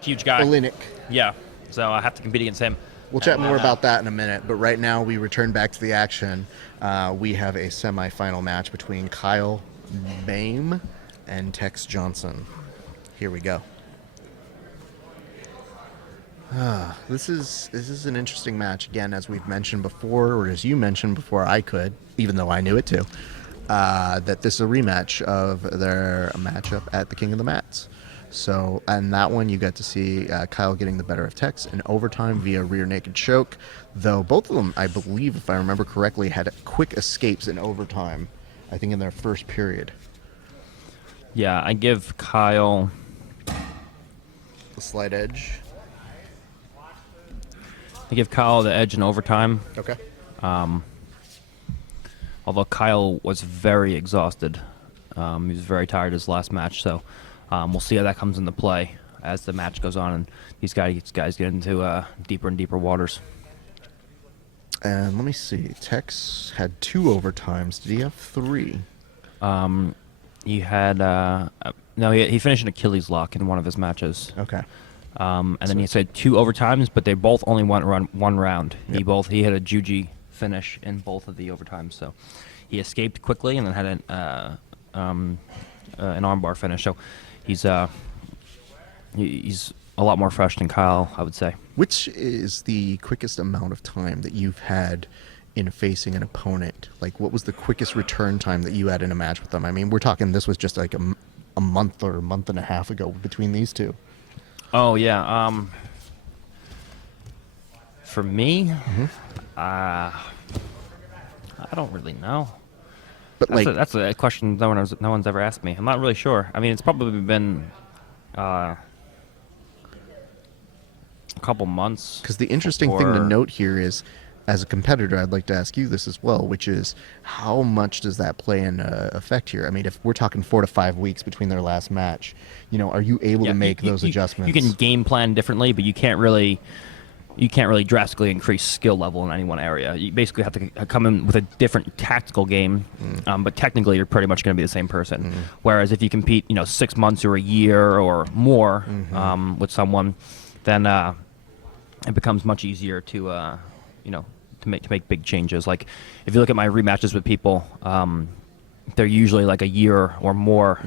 huge guy. Olenek. Yeah, so I have to compete against him. We'll chat more about that in a minute, but right now we return back to the action. We have a semifinal match between Kyle Boehm and Tex Johnson. Here we go. This is an interesting match. Again, as we've mentioned before, or as you mentioned before I could, even though I knew it too, that this is a rematch of their matchup at the King of the Mats. So, and that one you got to see Kyle getting the better of Tex in overtime via rear naked choke, though both of them, I believe, if I remember correctly, had quick escapes in overtime, I think in their first period. Yeah, I give Kyle The slight edge. I give Kyle the edge in overtime. Okay. Although Kyle was very exhausted. He was very tired his last match, so we'll see how that comes into play as the match goes on and these guys get into deeper and deeper waters. And let me see. Tex had 2 overtimes. Did he have 3? He had no, he finished an Achilles lock in one of his matches. Okay. And then he said 2 overtimes, but they both only went one round. Yep. He had a juji finish in both of the overtimes, so he escaped quickly and then had an armbar finish. So he's a lot more fresh than Kyle, I would say. Which is the quickest amount of time that you've had in facing an opponent? Like, what was the quickest return time that you had in a match with them? I mean, we're talking this was just like a month or a month and a half ago between these two. Oh, yeah. For me, I don't really know. But that's a question no one's ever asked me. I'm not really sure. I mean, it's probably been a couple months. Because the interesting thing to note here is, as a competitor, I'd like to ask you this as well, which is how much does that play in effect here? I mean, if we're talking 4 to 5 weeks between their last match, are you able to make those adjustments? You can game plan differently, but you can't really drastically increase skill level in any one area. You basically have to come in with a different tactical game, but technically you're pretty much going to be the same person. Whereas if you compete, 6 months or a year or more with someone, then it becomes much easier to make big changes. Like if you look at my rematches with people, they're usually like a year or more.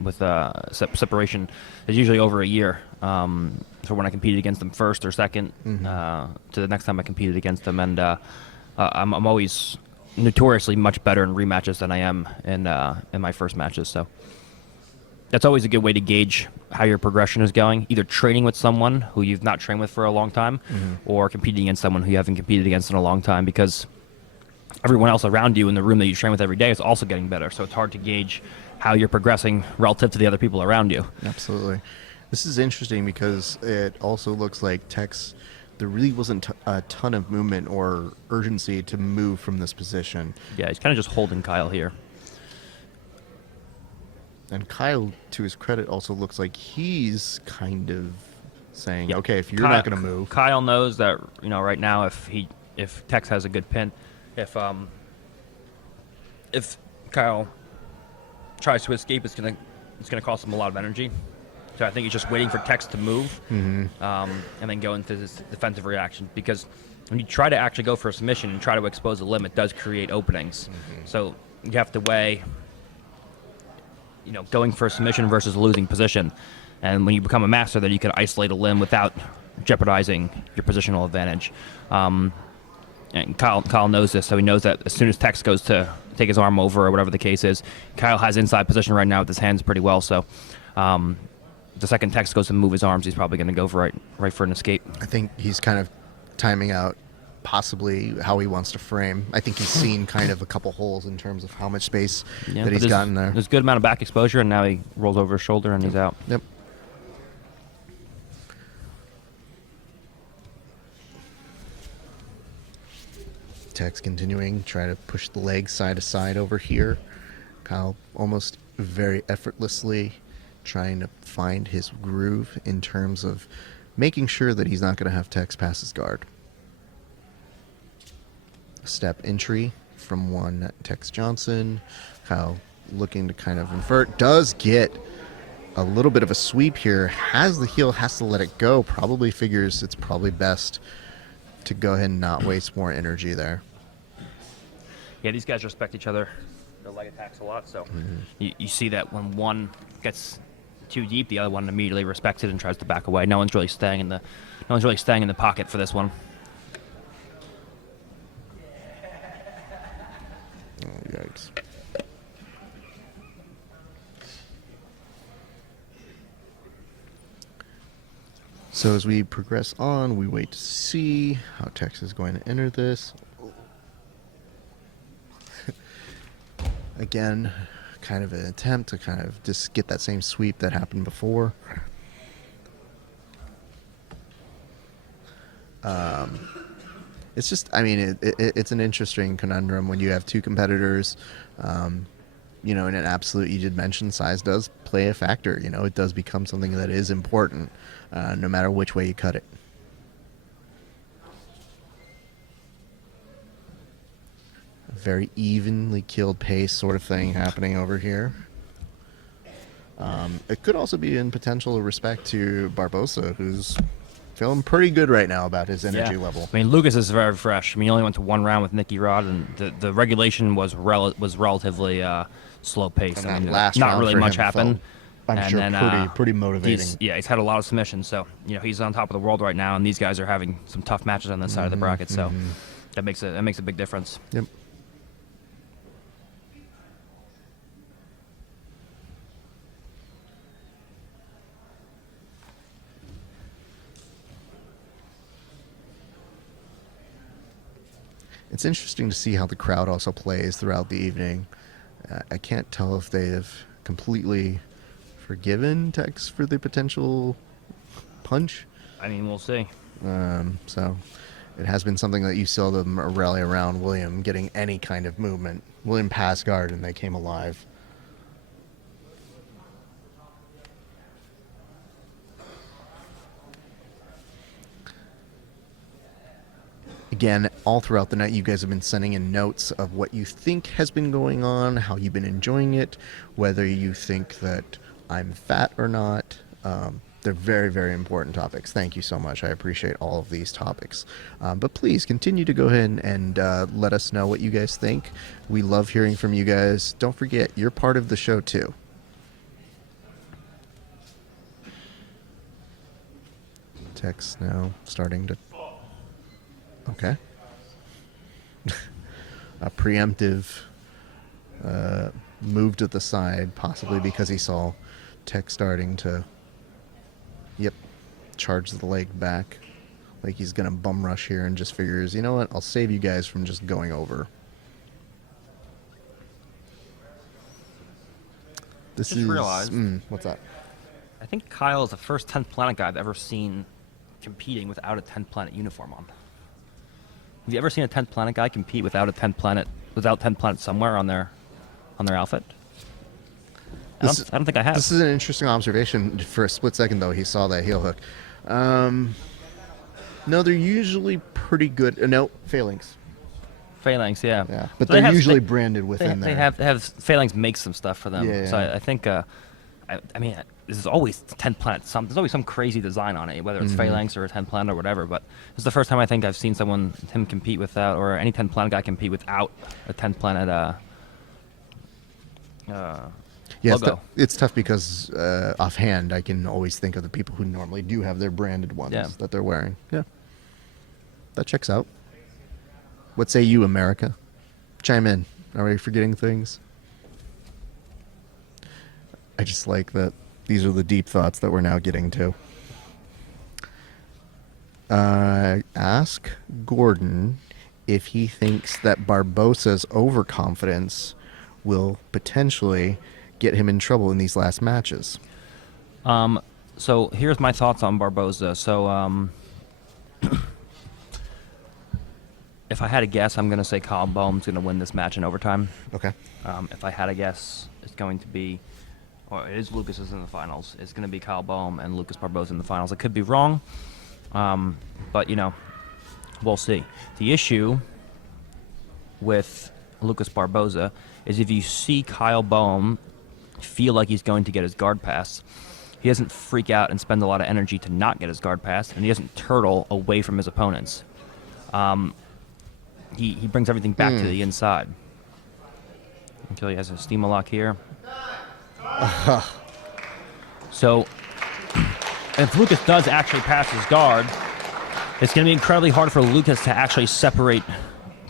With separation is usually over a year. For when I competed against them first or second, to the next time I competed against them, and I'm always notoriously much better in rematches than I am in my first matches. So that's always a good way to gauge how your progression is going. Either training with someone who you've not trained with for a long time, or competing against someone who you haven't competed against in a long time, because everyone else around you in the room that you train with every day is also getting better. So it's hard to gauge how you're progressing relative to the other people around you. Absolutely. This is interesting because it also looks like Tex, there really wasn't a ton of movement or urgency to move from this position. Yeah, he's kind of just holding Kyle here. And Kyle, to his credit, also looks like he's kind of saying, okay, if you're not going to move. Kyle knows that, right now if Tex has a good pin, if Kyle tries to escape, it's gonna cost him a lot of energy. So I think he's just waiting for Tex to move, and then go into this defensive reaction. Because when you try to actually go for a submission and try to expose a limb, it does create openings. So you have to weigh, going for a submission versus losing position. And when you become a master, then you can isolate a limb without jeopardizing your positional advantage. And Kyle knows this, so he knows that as soon as Tex goes to take his arm over or whatever the case is, Kyle has inside position right now with his hands pretty well. So the second Tex goes to move his arms, he's probably going to go for right for an escape. I think he's kind of timing out possibly how he wants to frame. I think he's seen kind of a couple holes in terms of how much space that he's gotten there. There's a good amount of back exposure, and now he rolls over his shoulder and he's out. Yep. Tex continuing, try to push the legs side to side over here. Kyle almost very effortlessly trying to find his groove in terms of making sure that he's not going to have Tex pass his guard. Step entry from one Tex Johnson. Kyle looking to kind of invert. Does get a little bit of a sweep here. Has the heel, has to let it go. Probably figures it's probably best to go ahead and not waste more energy there. Yeah, these guys respect each other. Their leg attacks a lot, so you see that when one gets too deep, the other one immediately respects it and tries to back away. No one's really staying in the pocket for this one. Oh, yikes. So as we progress on, we wait to see how Tex is going to enter this. Again, kind of an attempt to kind of just get that same sweep that happened before. It's just, I mean, it's an interesting conundrum when you have two competitors. You know, in an absolute, you did mention size does play a factor. You know, it does become something that is important, no matter which way you cut it. A very evenly killed pace sort of thing happening over here. It could also be in potential respect to Barbosa, who's feeling pretty good right now about his energy level. I mean, Lucas is very fresh. I mean, he only went to one round with Nicky Rod, and the regulation was relatively slow paced. And I mean, last not round really for much him happened. I'm and sure then, pretty motivating. He's had a lot of submissions, so you know he's on top of the world right now, and these guys are having some tough matches on this side of the bracket. So that makes a big difference. Yep. It's interesting to see how the crowd also plays throughout the evening. I can't tell if they have completely forgiven Tex for the potential punch. I mean, we'll see. So it has been something that you saw them rally around William getting any kind of movement. William passed guard and they came alive. Again, all throughout the night, you guys have been sending in notes of what you think has been going on, how you've been enjoying it, whether you think that I'm fat or not. They're very, very important topics. Thank you so much. I appreciate all of these topics. But please continue to go ahead and let us know what you guys think. We love hearing from you guys. Don't forget, you're part of the show too. Text now starting to... Okay. A preemptive move to the side, possibly because he saw Tech starting to, charge the leg back. Like he's going to bum rush here and just figures, you know what, I'll save you guys from just going over. This Just is... realized. What's that? I think Kyle is the first 10th Planet guy I've ever seen competing without a 10th Planet uniform on. Have you ever seen a 10th Planet guy compete without 10th Planet somewhere on their outfit? I don't think I have. This is an interesting observation. For a split second, though, he saw that heel hook. No, they're usually pretty good. No, Phalanx. Phalanx, yeah. Yeah, but So they're usually branded within there. They have Phalanx makes some stuff for them. Yeah. So I think, I mean, this is always 10th Planet. There's always some crazy design on it, whether it's Phalanx or a 10th Planet or whatever. But this is the first time I think I've seen him compete without, or any 10th Planet guy compete without a 10th Planet Yeah, logo. it's tough because offhand, I can always think of the people who normally do have their branded ones that they're wearing. Yeah, that checks out. What say you, America? Chime in. Are we forgetting things? I just like that these are the deep thoughts that we're now getting to. Ask Gordon if he thinks that Barbosa's overconfidence will potentially get him in trouble in these last matches. So here's my thoughts on Barbosa. So if I had a guess, I'm going to say Kyle Boehm's going to win this match in overtime. Okay. If I had a guess, it's going to be, or it is Lucas is in the finals. It's going to be Kyle Boehm and Lucas Barbosa in the finals. I could be wrong, but, we'll see. The issue with Lucas Barbosa is if you see Kyle Boehm feel like he's going to get his guard pass. He doesn't freak out and spend a lot of energy to not get his guard pass, and he doesn't turtle away from his opponents. He brings everything back to the inside. Until he has a steam lock here. So, if Lucas does actually pass his guard, it's going to be incredibly hard for Lucas to actually separate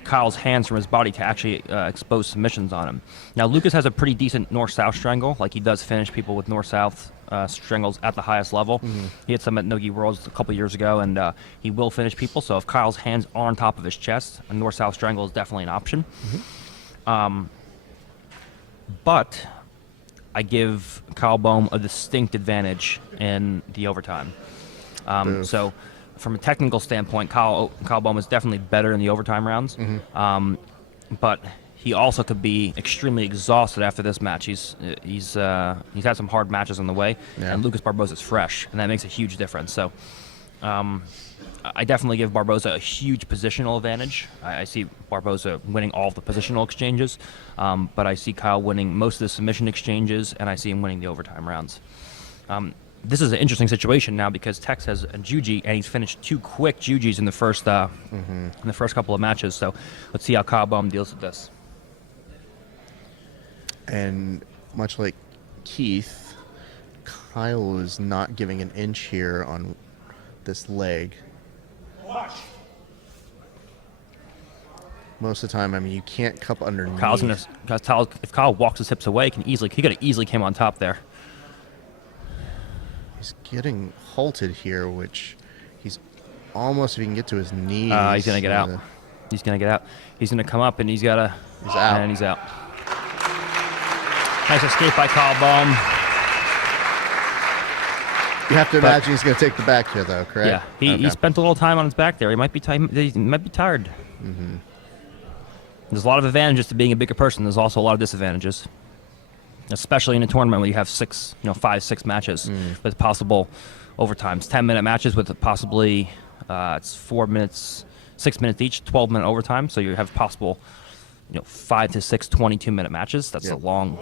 Kyle's hands from his body to actually expose submissions on him. Now, Lucas has a pretty decent north-south strangle. Like, he does finish people with north-south strangles at the highest level. He had some at Nogi Worlds a couple years ago, and he will finish people. So if Kyle's hands are on top of his chest, a north-south strangle is definitely an option. But I give Kyle Boehm a distinct advantage in the overtime. So from a technical standpoint, Kyle Boehm is definitely better in the overtime rounds. But he also could be extremely exhausted after this match. He's had some hard matches on the way, and Lucas Barboza's fresh, and that makes a huge difference. So I definitely give Barboza a huge positional advantage. I see Barboza winning all of the positional exchanges, but I see Kyle winning most of the submission exchanges, and I see him winning the overtime rounds. This is an interesting situation now because Tex has a Juji, and he's finished 2 quick Jujis in the first couple of matches. So let's see how Kyle Boehm deals with this. And much like Keith, Kyle is not giving an inch here on this leg. Most of the time, I mean, you can't cup underneath. If Kyle walks his hips away, he could have easily came on top there. He's getting halted here, which he's almost, if he can get to his knees. He's going to get out. He's going to get out. He's going to come up, and he's out. And he's out. Nice escape by Kyle Boehm. You have to imagine he's going to take the back here, though, correct? Yeah, he spent a little time on his back there. He might be tired. There's a lot of advantages to being a bigger person. There's also a lot of disadvantages, especially in a tournament where you have 5, 6 matches with possible overtimes, 10-minute matches with possibly it's 4 minutes, 6 minutes each, 12-minute overtime. So you have possible 5 to 6 22-minute matches. That's a long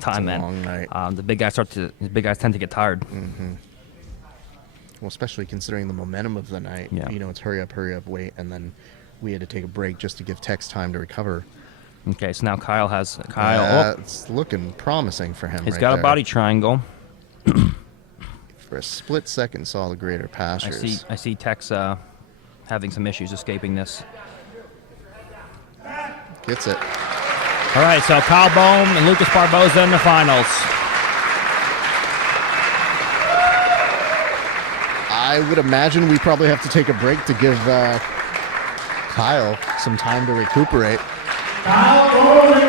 time, man. Long night. The big guys tend to get tired. Well, especially considering the momentum of the night. Yeah. It's hurry up, wait, and then we had to take a break just to give Tex time to recover. Okay, so now Kyle. It's looking promising for him. He's got a body triangle. For a split second, saw the greater pastures. I see Tex having some issues escaping this. Gets it. All right, so Kyle Boehm and Lucas Barboza in the finals. I would imagine we probably have to take a break to give Kyle some time to recuperate. Kyle Boehm